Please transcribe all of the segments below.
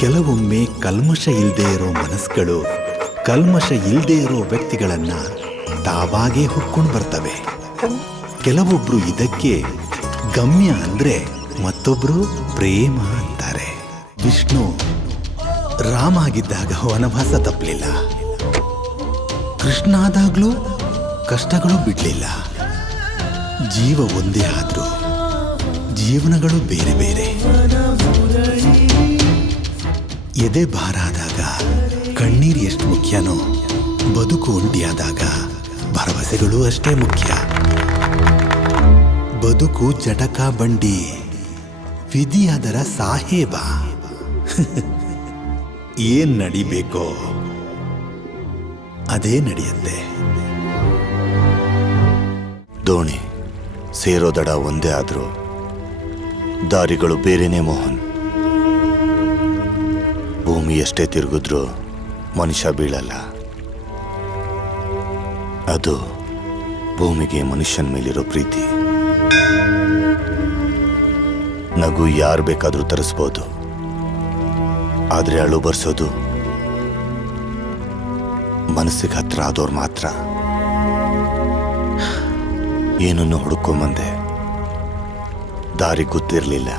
ಕೆಲವೊಮ್ಮೆ ಕಲ್ಮಶ ಇಲ್ಲದೆ ಇರೋ ಮನಸ್ಸುಗಳು ಕಲ್ಮಶ ಇಲ್ಲದೆ ಇರೋ ವ್ಯಕ್ತಿಗಳನ್ನ ತಾವಾಗೇ ಹುಡ್ಕೊಂಡು ಬರ್ತವೆ. ಕೆಲವೊಬ್ರು ಇದಕ್ಕೆ ಗಮ್ಯ ಅಂದ್ರೆ ಮತ್ತೊಬ್ರು ಪ್ರೇಮ ಅಂತಾರೆ. ವಿಷ್ಣು ರಾಮ ಆಗಿದ್ದಾಗ ವನವಾಸ ತಪ್ಪಲಿಲ್ಲ, ಕೃಷ್ಣ ಆದಾಗ್ಲೂ ಕಷ್ಟಗಳು ಬಿಡ್ಲಿಲ್ಲ. ಜೀವ ಒಂದೇ ಆದ್ರೂ ಜೀವನಗಳು ಬೇರೆ ಬೇರೆ. ಎದೆ ಭಾರಾದಾಗ ಕಣ್ಣೀರು ಎಷ್ಟು ಮುಖ್ಯನೋ, ಬದುಕು ಒಂಟಿಯಾದಾಗ ಭರವಸೆಗಳು ಅಷ್ಟೇ ಮುಖ್ಯ. ಬದುಕು ಜಟಕ ಬಂಡಿ, ವಿಧಿ ಅದರ ಸಾಹೇಬ. ಏನ್ ನಡಿಬೇಕೋ ಅದೇ ನಡೆಯುತ್ತೆ. ದೋಣಿ ಸೇರೋ ದಡ ಒಂದೇ ಆದ್ರೂ ದಾರಿಗಳು ಬೇರೆನೇ ಮೋಹನ್. ಭೂಮಿ ಎಷ್ಟೇ ತಿರುಗಿದ್ರೂ ಮನುಷ್ಯ ಬೀಳಲ್ಲ. ಅದು ಭೂಮಿಗೆ ಮನುಷ್ಯನ ಮೇಲಿರೋ ಪ್ರೀತಿ. ನಗು ಯಾರು ಬೇಕಾದ್ರೂ ತರಿಸ್ಬೋದು, ಆದ್ರೆ ಅಳು ಬರ್ಸೋದು ಮನಸ್ಸಿಗೆ ಹತ್ರ ಆದವ್ರು ಮಾತ್ರ. ಏನನ್ನು ಹುಡುಕೊಂಬಂದೆ, ದಾರಿ ಗೊತ್ತಿರಲಿಲ್ಲ.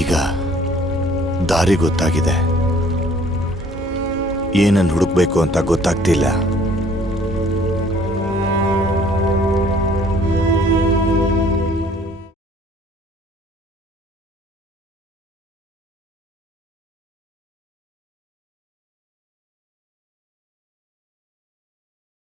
ಈಗ ದಾರಿ ಗೊತ್ತಾಗಿದೆ. ಏನನ್ನು ಹುಡುಕ್ಬೇಕು ಅಂತ ಗೊತ್ತಾಗ್ತಿಲ್ಲ.